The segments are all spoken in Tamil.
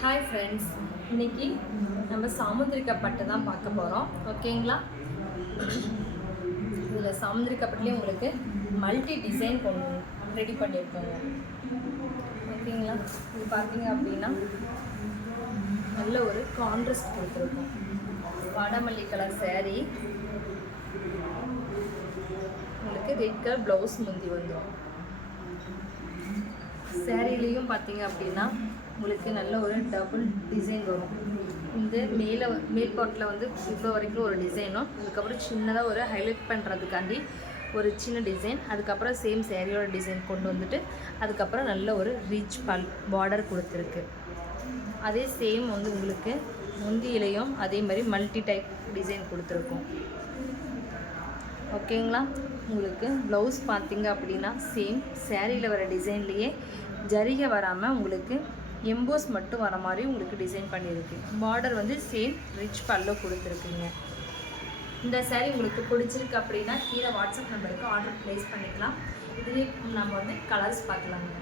ஹாய் ஃப்ரெண்ட்ஸ், இன்றைக்கி நம்ம சாமுந்திரிக்கா பட்டு தான் பார்க்க போகிறோம். ஓகேங்களா? இதில் சாமுந்திரிக்கா பட்டுலேயே உங்களுக்கு மல்டி டிசைன் ரெடி பண்ணியிருக்கோங்க. ஓகேங்களா? இது பார்த்தீங்க அப்படின்னா நல்ல ஒரு கான்ட்ராஸ்ட் கொடுத்துருக்கோம். வாடாமல்லி கலர் சேரீ, உங்களுக்கு ரெட் கலர் ப்ளவுஸ் முந்தி வந்துடும். சேரீலேயும் பார்த்தீங்க அப்படின்னா உங்களுக்கு நல்ல ஒரு டபுள் டிசைன் வரும். இந்த மேல் பார்ட்டில் வந்து இப்போ வரைக்கும் ஒரு டிசைனும், அதுக்கப்புறம் சின்னதாக ஒரு ஹைலைட் பண்ணுறதுக்காண்டி ஒரு சின்ன டிசைன், அதுக்கப்புறம் சேம் சேரீயோட டிசைன் கொண்டு வந்துட்டு அதுக்கப்புறம் நல்ல ஒரு ரிச் பார்டர் கொடுத்துருக்கு. அதே சேம் வந்து உங்களுக்கு முந்தியிலையும் அதே மாதிரி மல்டி டைப் டிசைன் கொடுத்துருக்கோம். ஓகேங்களா? உங்களுக்கு ப்ளவுஸ் பார்த்தீங்க அப்படின்னா சேம் சேரீயில் வர டிசைன்லேயே ஜரிகை வராமல் உங்களுக்கு எம்போஸ் மட்டும் வர மாதிரி உங்களுக்கு டிசைன் பண்ணியிருக்கு. பார்டர் வந்து சேம் ரிச் பல்லு கொடுத்துருக்குங்க. இந்த சேரீ உங்களுக்கு பிடிச்சிருக்கு அப்படின்னா கீழே வாட்ஸ்அப் நம்பருக்கு ஆர்டர் ப்ளேஸ் பண்ணிக்கலாம். இதுலேயே நம்ம வந்து கலர்ஸ் பார்க்கலாங்க.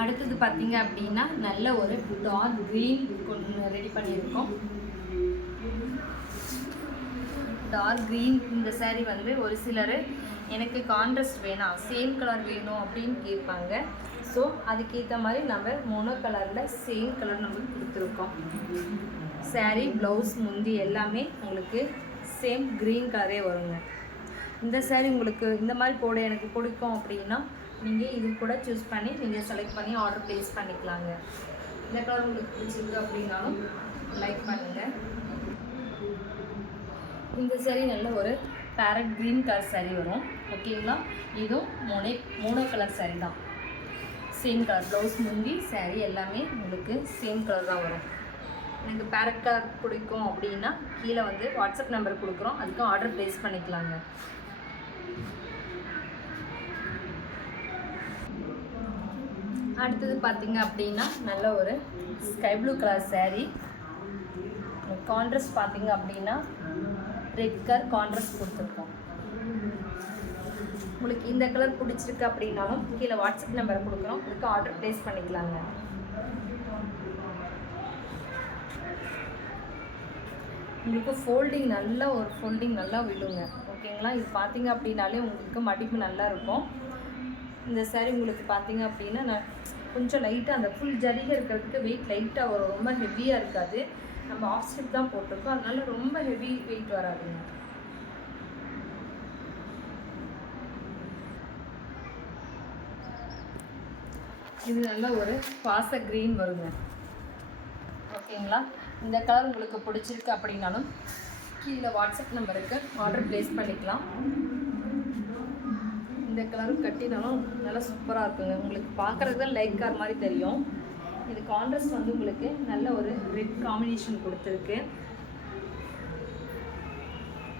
அடுத்தது பார்த்தீங்க அப்படின்னா நல்ல ஒரு டார்க் க்ரீன் ரெடி பண்ணியிருக்கோம். டார்க் க்ரீன் இந்த சேரீ வந்து ஒரு சிலர் எனக்கு கான்ட்ராஸ்ட் வேணாம், சேம் கலர் வேணும் அப்படின்னு கேட்பாங்க. ஸோ அதுக்கேற்ற மாதிரி நம்ம மோனோ கலரில் சேம் கலர் நம்ம கொடுத்துருக்கோம். சேரீ ப்ளவுஸ் முந்தி எல்லாமே உங்களுக்கு சேம் க்ரீன் கலரே வருங்க. இந்த சேரீ உங்களுக்கு இந்த மாதிரி போட எனக்கு பிடிக்கும் அப்படின்னா நீங்கள் இது கூட சூஸ் பண்ணி நீங்கள் செலக்ட் பண்ணி ஆர்டர் ப்ளேஸ் பண்ணிக்கலாங்க. இந்த கலர் உங்களுக்கு பிடிச்சிருக்கு அப்படின்னாலும் லைக் பண்ணுங்கள். இந்த சேரீ நல்ல ஒரு பேரட் க்ரீன் கலர் சேரீ வரும். ஓகேங்களா? இதுவும் மோனோ கலர் சேரீ தான். சேம் கலர் ப்ளவுஸ் முந்தி சேரீ எல்லாமே உங்களுக்கு சேம் கலர் தான் வரும். எனக்கு பேரட் கலர் பிடிக்கும் அப்படின்னா கீழே வந்து வாட்ஸ்அப் நம்பர் கொடுக்குறோம், அதுக்கும் ஆர்டர் ப்ளேஸ் பண்ணிக்கலாங்க. அடுத்தது பார்த்தீங்க அப்படின்னா நல்ல ஒரு sky blue colour sari. Contrast பார்த்தீங்க அப்படின்னா ரெட் கலர் கான்ட்ராஸ்ட் கொடுத்துருக்கோம். உங்களுக்கு இந்த கலர் பிடிச்சிருக்கு அப்படின்னாலும் கீழே வாட்ஸ்அப் நம்பர் கொடுக்குறோம், அதுக்கு ஆர்டர் ப்ளேஸ் பண்ணிக்கலாங்க. உங்களுக்கு ஃபோல்டிங் நல்லா விழுங்க. ஓகேங்களா? இது பார்த்தீங்க அப்படின்னாலே உங்களுக்கு மடிப்பு நல்லா இருக்கும். இந்த சேரீ உங்களுக்கு பார்த்தீங்க அப்படின்னா நான் கொஞ்சம் லைட்டாக அந்த ஃபுல் ஜரிகை இருக்கிறதுக்கு வெயிட் லைட்டாக வரும், ரொம்ப ஹெவியாக இருக்காது. நம்ம ஆஃப் ஸ்டிப் தான் போட்டிருக்கோம், அதனால ரொம்ப ஹெவி வெயிட் வராதுங்க. இது நல்ல ஒரு பாச க்ரீன் வருங்க. ஓகேங்களா? இந்த கலர் உங்களுக்கு பிடிச்சிருக்கு அப்படின்னாலும் கீழே வாட்ஸ்அப் நம்பருக்கு ஆர்டர் ப்ளேஸ் பண்ணிக்கலாம். இந்த கலரும் கட்டினாலும் நல்லா சூப்பராக இருக்குங்க. உங்களுக்கு பார்க்குறது தான் லைட் கார் மாதிரி தெரியும். இது கான்ட்ராஸ்ட் வந்து உங்களுக்கு நல்ல ஒரு ரெட் காம்பினேஷன் கொடுத்துருக்கு.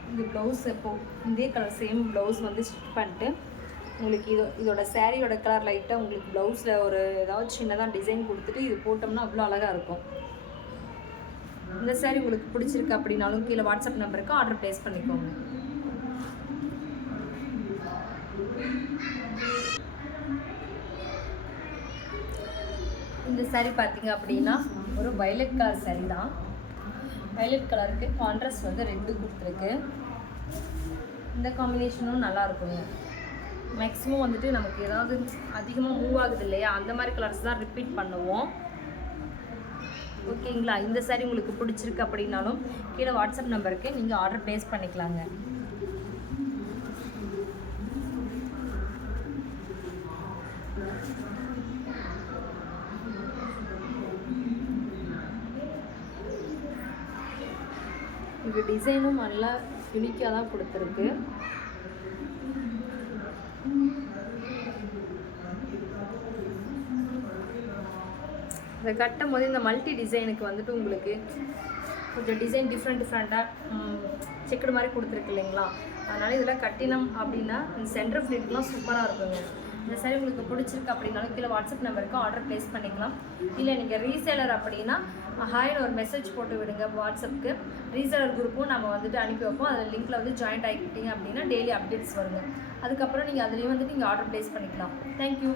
இந்த ப்ளவுஸ் இதே கலர் சேம் ப்ளவுஸ் வந்து ஸ்டிச் பண்ணிட்டு உங்களுக்கு இதோட சேரீயோட கலர் லைட்டாக உங்களுக்கு ப்ளவுஸில் ஒரு ஏதாவது சின்னதாக டிசைன் கொடுத்துட்டு இது போட்டோம்னா அவ்வளோ அழகாக இருக்கும். இந்த சேரீ உங்களுக்கு பிடிச்சிருக்கு அப்படின்னாலும் கீழே வாட்ஸ்அப் நம்பருக்கு ஆர்டர் ப்ளேஸ் பண்ணிக்கோங்க. இந்த சேரீ பார்த்தீங்க அப்படின்னா ஒரு வயலட் கலர் சேரீ தான். வயலட் கலருக்கு கான்ட்ராஸ்ட் வந்து ரெட்டு கொடுத்துருக்கு. இந்த காம்பினேஷனும் நல்லா இருக்குங்க. மேக்ஸிமம் வந்துட்டு நமக்கு ஏதாவது அதிகமாக மூவ் ஆகுது இல்லையா, அந்த மாதிரி கலர்ஸ் தான் ரிப்பீட் பண்ணுவோம். ஓகேங்களா? இந்த சேரீ உங்களுக்கு பிடிச்சிருக்கு அப்படின்னாலும் கீழே வாட்ஸ்அப் நம்பருக்கு நீங்கள் ஆர்டர் ப்ளேஸ் பண்ணிக்கலாங்க. இது டிசைனும் நல்லா யூனிக்காக தான் கொடுத்துருக்கு. இதை கட்டும் போது இந்த மல்டி டிசைனுக்கு வந்துட்டு உங்களுக்கு கொஞ்சம் டிசைன் டிஃப்ரெண்ட்டாக செக்குடு மாதிரி கொடுத்துருக்கு இல்லைங்களா, அதனால் இதெல்லாம் கட்டினோம் அப்படின்னா இந்த சென்டர் ஃப்ளிட்லாம் சூப்பராக இருக்குங்க. இந்த சாரி உங்களுக்கு பிடிச்சிருக்கு அப்படின்னாலும் கீழே வாட்ஸ்அப் நம்பருக்கு ஆர்டர் ப்ளேஸ் பண்ணிக்கலாம். இல்லை நீங்கள் ரீசேலர் அப்படின்னா ஹாய்னு ஒரு மெசேஜ் போட்டு விடுங்க வாட்ஸ்அப்புக்கு. ரீசேலர் குரூப்பும் நம்ம வந்துட்டு அனுப்பி வைப்போம். அதில் லிங்க்கில் வந்து ஜாயின்ட் ஆகிக்கிட்டீங்க அப்படின்னா டெய்லி அப்டேட்ஸ் வருங்க. அதுக்கப்புறம் நீங்கள் அதுலேயும் வந்துட்டு நீங்கள் ஆர்டர் ப்ளேஸ் பண்ணிக்கலாம். தேங்க்யூ.